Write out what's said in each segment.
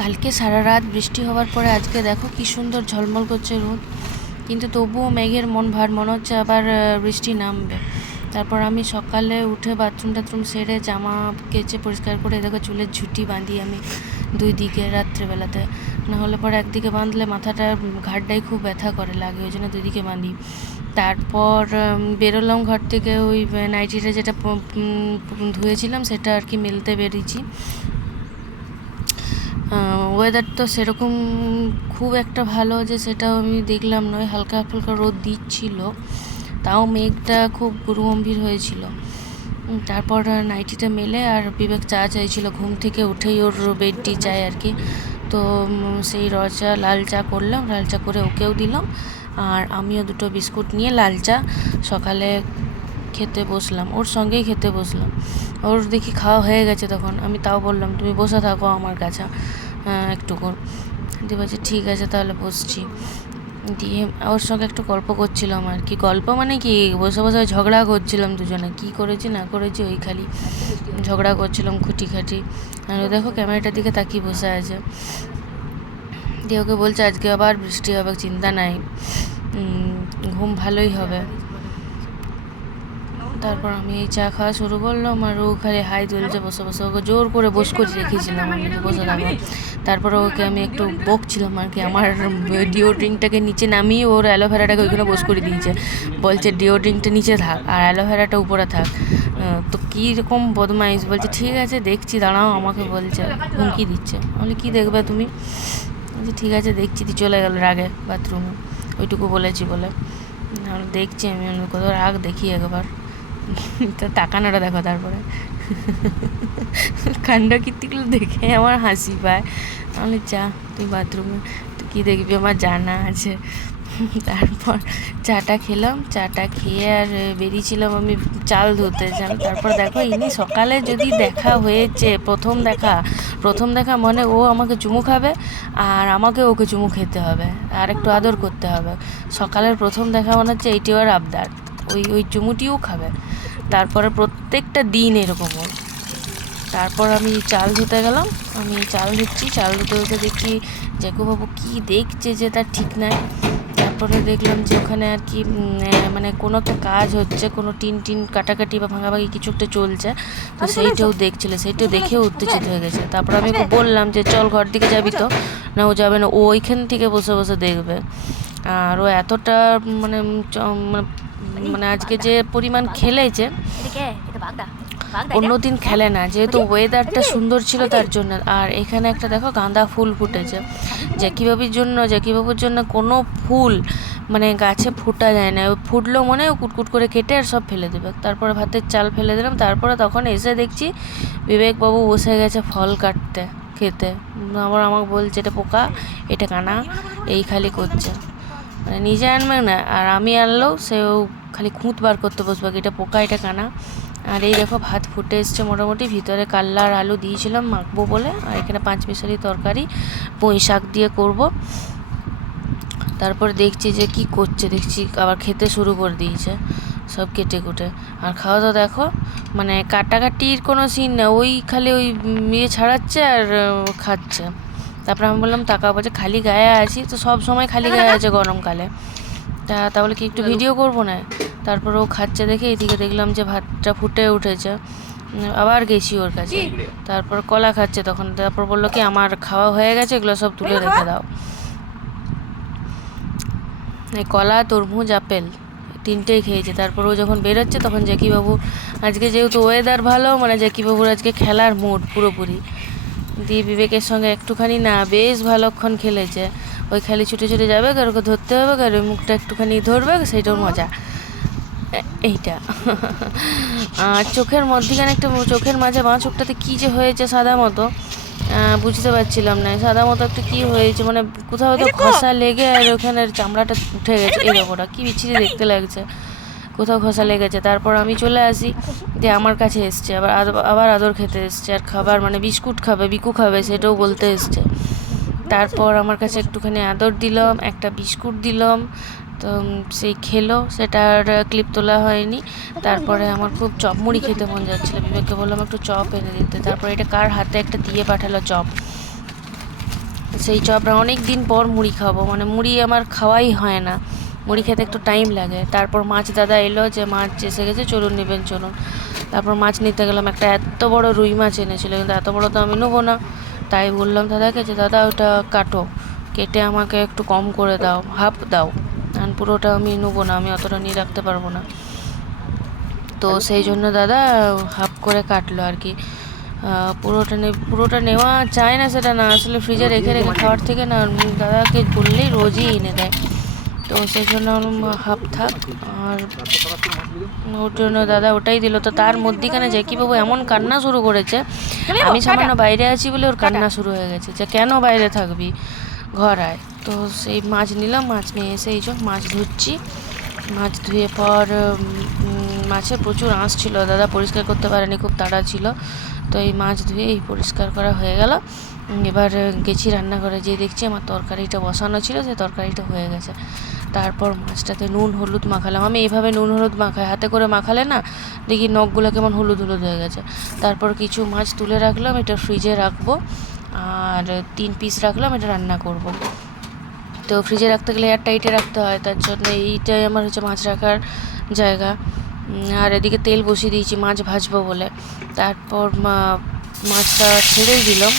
কালকে সারা রাত বৃষ্টি হওয়ার পরে আজকে দেখো কি সুন্দর ঝলমল করছে রোদ। কিন্তু তবুও মেঘের মন ভার মনে হচ্ছে আবার বৃষ্টি নামবে। তারপর আমি সকালে উঠে বাথরুম টাথরুম সেরে জামা কেচে পরিষ্কার করে দেখো চুলের ঝুঁটি বাঁধি আমি দুই দিকে রাত্রেবেলাতে। না হলে পরে একদিকে বাঁধলে মাথাটা উম, ঘাড়টাই খুব ব্যথা করে লাগে ওই জন্য দুই দিকে বাঁধি। তারপর বেরোলাম ঘর থেকে ওই নাইটিটা যেটা ধুয়েছিলাম সেটা আর কি মেলতে বেরিয়েছি। ওয়েদার তো সেরকম খুব একটা ভালো যে সেটাও আমি দেখলাম নয়, হালকা হালকা রোদ দিচ্ছিল। তাও মেঘটা খুব গুরুগম্ভীর হয়েছিল। তারপর নাইটিটা মেলে আর বিবেক চা চাইছিল ঘুম থেকে উঠেই ওর বেডটি চাই আর কি। তো সেই র চা, লাল চা করলাম, লাল চা করে ওকেও দিলাম। আর আমিও দুটো বিস্কুট নিয়ে লাল চা সকালে খেতে বসলাম ওর সঙ্গেই খেতে বসলাম। ওর দেখি খাওয়া হয়ে গেছে তখন। আমি তাও বললাম তুমি বসে থাকো আমার কাছে। আহ, একটুকু দিয়ে বলছে ঠিক আছে তাহলে বসছি। দিয়ে ওর সঙ্গে একটু গল্প করছিলাম আর কি। গল্প মানে কি? বসে বসে ঝগড়া করছিলাম দুজনে। কি করেছি না করেছি ওই খালি ঝগড়া করছিলাম খুঁটি খাটি আর দেখো ক্যামেরাটার দিকে তাকিয়ে বসে আছে। দিয়ে ওকে বলছে আজকে আবার বৃষ্টি হবে চিন্তা নাই। ঘুম ভালোই হবে। তারপর আমি এই চা খাওয়া শুরু করলাম আর ও খালি হাই তুলছে বসে বসে ওকে জোর করে বস করে রেখেছিলাম আমি বসে থাকো তারপরে ওকে আমি একটু বকছিলাম আর কি আমার ডিওড্রিংটাকে নিচে নামিয়ে ওর অ্যালোভেরাটাকে ওইখানে বস করে দিয়েছে। বলছে ডিওড্রিংটা নিচে থাক আর অ্যালোভেরাটা উপরে থাক। তো কীরকম বদমাইশ বলছে ঠিক আছে দেখছি দাঁড়াও আমাকে বলছে হুমকি দিচ্ছে। বলে কী দেখবে তুমি? বলছি ঠিক আছে দেখছি তুই চলে গেল রাগে বাথরুমে ওইটুকু বলেছি বলে। আমি দেখছি আমি। আমি কত রাগ দেখি একবার। তো তাকানোটা দেখো তারপরে। কাণ্ড কীর্তিগুলো দেখে আমার হাসি পায়। আমি যা তুই বাথরুমে, তুই কী দেখবি? আমার জানা আছে। তারপর চাটা খেলাম। চাটা খেয়ে আর বেরিয়েছিলাম আমি চাল ধুতে চাল তারপর দেখো ইনি সকালে যদি দেখা হয়েছে, প্রথম দেখা প্রথম দেখা মানে ও আমাকে চুমু খাবে আর আমাকে ওকে চুমু খেতে হবে আর একটু আদর করতে হবে। সকালের প্রথম দেখা মনে হচ্ছে এইটি ওর আবদার। ওই ওই চুমুটিও খাবে। তারপরে প্রত্যেকটা দিন এরকম তারপর আমি চাল ধুতে গেলাম আমি চাল ধুচ্ছি চাল ধুতে ধুতে দেখি বাবু কি দেখছে যে তার ঠিক নাই। তারপরে দেখলাম যে ওখানে আর কি মানে কোনো একটা কাজ হচ্ছে কোনো টিন টিন কাটাকাটি বা ভাঙাভাঙি কিছু একটা চলছে। তো সেইটাও দেখছিল সেইটাও দেখেও উত্তেজিত হয়ে গেছে। তারপর আমি ওকে বললাম যে চল ঘর দিকে যাবি তো। না ও যাবে না। ও ওইখান থেকে বসে বসে দেখবে। আর ও এতটা মানে মানে মানে আজকে যে পরিমাণ খেলেছে অন্যদিন খেলে না যেহেতু ওয়েদারটা সুন্দর ছিল তার জন্য। আর এখানে একটা দেখো গাঁদা ফুল ফুটেছে। জ্যাকিবাবুর জন্য জ্যাকিবাবুর জন্য কোনো ফুল মানে গাছে ফুটা যায় না। ও ফুটলো মনে হয় কুটকুট করে কেটে আর সব ফেলে দেবে। তারপরে ভাতের চাল ফেলে দিলাম। তারপরে তখন এসে দেখছি বিবেকবাবু বসে গেছে ফল কাটতে খেতে। আবার আমাকে বলছে এটা পোকা এটা কানা এই খালি করছে। মানে নিজে আনবে না। আর আমি আনলেও সেও খালি খুঁত বার করতে বসবে এটা পোকা এটা কানা। আর এই দেখো ভাত ফুটে এসছে মোটামুটি ভিতরে কাল্লা আর আলু দিয়েছিলাম মাখবো বলে আর এখানে পাঁচ মিশালি তরকারি পুঁই শাক দিয়ে করব। তারপর দেখছি যে কি করছে দেখছি আবার খেতে শুরু করে দিয়েছে সব কেটে কুটে। আর খাওয়া দাওয়া দেখো মানে কাটাকাটির কোনো সিন না ওই খালি ওই উম, ইয়ে ছাড়াচ্ছে আর খাচ্ছে। তারপর আমি বললাম টাকা বলছে খালি গায়ে আছি। তো সব সময় খালি গায়ে আছে গরমকালে। তা তাহলে কি একটু ভিডিও করব না? তারপর ও খাচ্ছে দেখে এদিকে দেখলাম যে ভাতটা ফুটে উঠেছে। আবার গেছি ওর কাছে। তারপর কলা খাচ্ছে তখন। তারপর বলল কি আমার খাওয়া হয়ে গেছে এগুলো সব তুলে রেখে দাও। এই কলা তরমুজ আপেল তিনটেই খেয়েছে। তারপর ও যখন বেরোচ্ছে তখন জ্যাকিবাবু আজকে যেহেতু ওয়েদার ভালো মানে জ্যাকিবাবুর আজকে খেলার মুড পুরোপুরি। দিয়ে বিবেকের সঙ্গে একটুখানি না বেশ ভালোক্ষণ খেলেছে। ওই খালি ছুটে ছুটে যাবে আর ওকে ধরতে হবে ওই মুখটা একটুখানি ধরবে সেইটার মজা। এইটা। আর চোখের মধ্যিখানে একটা চোখের মাঝে বাঁ চোখটাতে কী যে হয়েছে সাদা মতো বুঝতে পারছিলাম না। সাদা মতো একটা কী হয়েছে মানে কোথাও তো খসা লেগে আর ওখানে চামড়াটা উঠে গেছে। এই এরকমটা কী বিচ্ছিরি দেখতে লাগছে। কোথাও খসা লেগেছে। তারপর আমি চলে আসি দিয়ে আমার কাছে এসছে আবার আবার আদর খেতে এসছে আর খাবার মানে বিস্কুট খাবে বিকু খাবে সেটাও বলতে এসছে। তারপর আমার কাছে একটুখানি আদর দিলাম, একটা বিস্কুট দিলাম, তো সেই খেলো সেটার ক্লিপ তোলা হয়নি। তারপরে আমার খুব চপ মুড়ি খেতে মন যাচ্ছিল। বিবেককে বললাম, একটু চপ এনে দিতে। তারপরে এটা কার হাতে একটা দিয়ে পাঠালো চপ। সেই চপটা অনেক দিন পর মুড়ি খাব। মানে মুড়ি আমার খাওয়াই হয় না। মুড়ি খেতে একটু টাইম লাগে। তারপর মাছ দাদা এলো যে, মাছ এসে গেছে, চলুন, নেবেন, চলুন। তারপর মাছ নিতে গেলাম। একটা এত বড় রুই মাছ এনেছিল, কিন্তু এত বড় তো আমি নেব না। তাই বললাম দাদাকে যে দাদা ওটা কাটো। কেটে আমাকে একটু কম করে দাও হাফ দাও। কারণ পুরোটা আমি নেব না আমি অতটা নিয়ে রাখতে পারব না। তো সেই জন্য দাদা হাফ করে কাটলো আর কি। পুরোটা নে পুরোটা নেওয়া চায় না সেটা না। আসলে ফ্রিজে রেখে রেখে খাওয়ার থেকে না দাদাকে বললেই রোজই এনে দেয়। তো সেই জন্য হাফ থাক আর ওর জন্য দাদা ওটাই দিল। তো তার মধ্যিখানে বাবু এমন কান্না শুরু করেছে আমি সামান্য বাইরে আছি বলে ওর কান্না শুরু হয়ে গেছে যে কেন বাইরে থাকবি ঘর আয় তো সেই মাছ নিলাম মাছ নিয়ে এসে এই যে মাছ ধুচ্ছি মাছ ধুয়ে পর মাছে প্রচুর আঁশ ছিল দাদা পরিষ্কার করতে পারেনি খুব তাড়া ছিল। তো এই মাছ ধুয়ে এই পরিষ্কার করা হয়ে গেল। এবার গেছি রান্নাঘরে, যেয়ে দেখছি আমার তরকারিটা বসানো ছিল সে তরকারিটা হয়ে গেছে। তারপর মাছটাতে নুন, হলুদ মাখালাম। আমি এইভাবে নুন, হলুদ মাখাই, হাতে করে মাখালে না, দেখি নখগুলো কেমন হলুদ হলুদ হয়ে গেছে। তারপর কিছু মাছ তুলে রাখলাম, এটা ফ্রিজে রাখব। আর তিন পিস রাখলাম, এটা রান্না করব। তো ফ্রিজে রাখতে গেলে এয়ার টাইটে রাখতে হয়, তার জন্য এইটাই আমার হচ্ছে মাছ রাখার জায়গা। আর এদিকে তেল বসিয়ে দিয়েছি, মাছ ভাজবো বলে। তারপর মাছটা ছেড়েই দিলাম।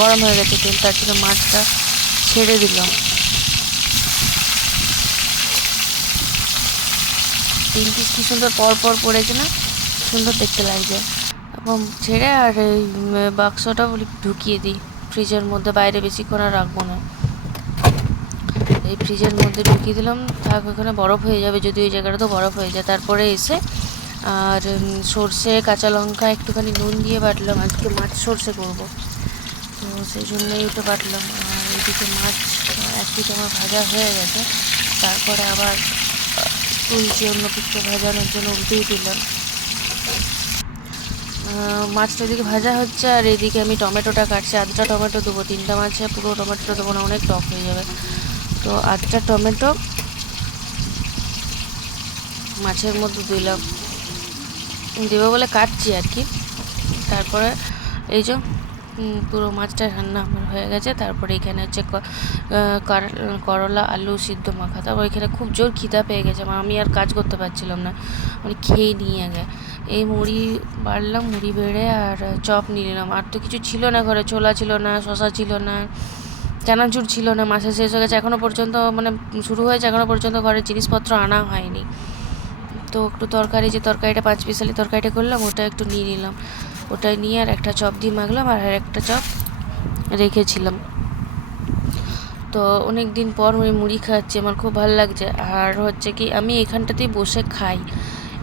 গরম হয়ে গেছে তেল, তার জন্য মাছটা ছেড়ে দিলাম। তিন পিস কি সুন্দর পরপর পর পড়েছে না? সুন্দর দেখতে লাগছে। এবং ছেড়ে আর এই বাক্সটা বলি ঢুকিয়ে দিই। ফ্রিজের মধ্যে বাইরে বেশিক্ষণ আর রাখব না। এই ফ্রিজের মধ্যে ঢুকিয়ে দিলাম থাক ওখানে বরফ হয়ে যাবে, যদি ওই জায়গাটা তো বরফ হয়ে যায়। তারপরে এসে আর সর্ষে কাঁচা লঙ্কা একটুখানি নুন দিয়ে বাটলাম আজকে মাছ সর্ষে করব। তো সেই জন্যই ওটা বাটলাম। আর এদিকে মাছ আহ, এক পিঠ আমার ভাজা হয়ে গেছে। তারপরে আবার তুলছি অন্য পিঠটা ভাজানোর জন্য উল্টেই দিলাম। মাছটা এদিকে ভাজা হচ্ছে আর এদিকে আমি টমেটোটা কাটছি। আধটা টমেটো দেবো তিনটা মাছে পুরো টমেটোটা দেবো না অনেক টক হয়ে যাবে। তো আধটা টমেটো মাছের মধ্যে দিলাম। দেবো বলে কাটছি আর কি। তারপরে এই যে পুরো মাছটা রান্না আমার হয়ে গেছে। তারপরে এখানে হচ্ছে করলা, আলু সিদ্ধ মাখা। তারপর এখানে খুব জোর খিদা পেয়ে গেছে। আমি আর কাজ করতে পারছিলাম না। আমি খেয়ে নিয়ে আগে। এই মুড়ি বাড়লাম, মুড়ি বেড়ে আর চপ নিয়ে নিলাম। আর তো কিছু ছিল না ঘরে। ছোলা ছিল না শশা ছিল না, চানাচুর ছিল না। মাসে শেষ হয়ে গেছে। এখনও পর্যন্ত মানে শুরু হয়েছে এখনও পর্যন্ত ঘরের জিনিসপত্র আনা হয়নি। তো একটু তরকারি, যে তরকারিটা পাঁচ পিসালি তরকারিটা করলাম, ওটা একটু নিয়ে নিলাম। ওটা নিয়ে আর একটা চপ দিয়ে মাখলাম, আর একটা চপ রেখেছিলাম। তো অনেক দিন পর আমি মুড়ি খাচ্ছি, আমার খুব ভালো লাগছে। আর হচ্ছে কি, আমি এখানটাতেই বসে খাই।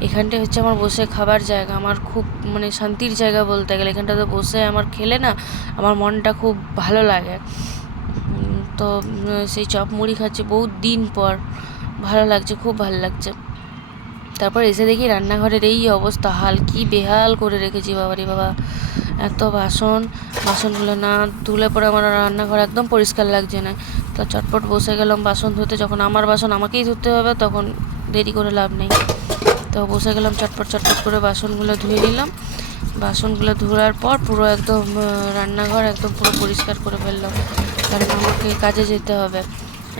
এখানটায় হচ্ছে আমার বসে খাবার জায়গা, আমার খুব মানে শান্তির জায়গা বলতে গেলে। এখানটাতে বসে আমার খেলে না, আমার মনটা খুব ভালো লাগে। তো সেই চপ মুড়ি খাচ্ছি বহুত দিন পর। ভালো লাগছে, খুব ভালো লাগছে। তারপর এসে দেখি রান্নাঘরের এই অবস্থা, হাল কি বেহাল করে রেখেছি বাবারে বাবা। এত বাসন, বাসনগুলো না ধুলে পরে আমার রান্নাঘর একদম পরিষ্কার লাগছে না। তো চটপট বসে গেলাম বাসন ধুতে, যখন আমার বাসন আমাকেই ধুতে হবে তখন দেরি করে লাভ নেই। তো বসে গেলাম চটপট চটপট করে বাসনগুলো ধুয়ে নিলাম। বাসনগুলো ধোয়ার পর পুরো একদম রান্নাঘর একদম পুরো পরিষ্কার করে ফেললাম। কারণ আমাকে কাজে যেতে হবে,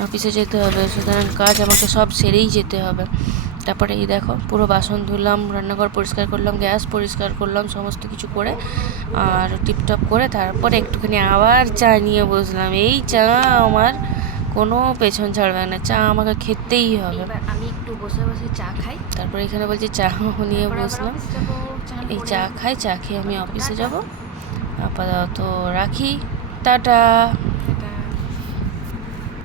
অফিসে যেতে হবে, সুতরাং কাজ আমাকে সব সেরেই যেতে হবে। তারপরে এই দেখো পুরো বাসন ধুলাম রান্নাঘর পরিষ্কার করলাম গ্যাস পরিষ্কার করলাম সমস্ত কিছু করে আর টিপটপ করে তারপরে একটুখানি আবার চা নিয়ে বসলাম। এই চা আমার কোনো পেছন ছাড়বে না চা আমাকে খেতেই হবে। আমি একটু বসে বসে চা খাই। তারপরে এখানে বলছি চা নিয়ে বসলাম। এই চা খাই চা খেয়ে আমি অফিসে যাব। আপাতত রাখি। টাটা।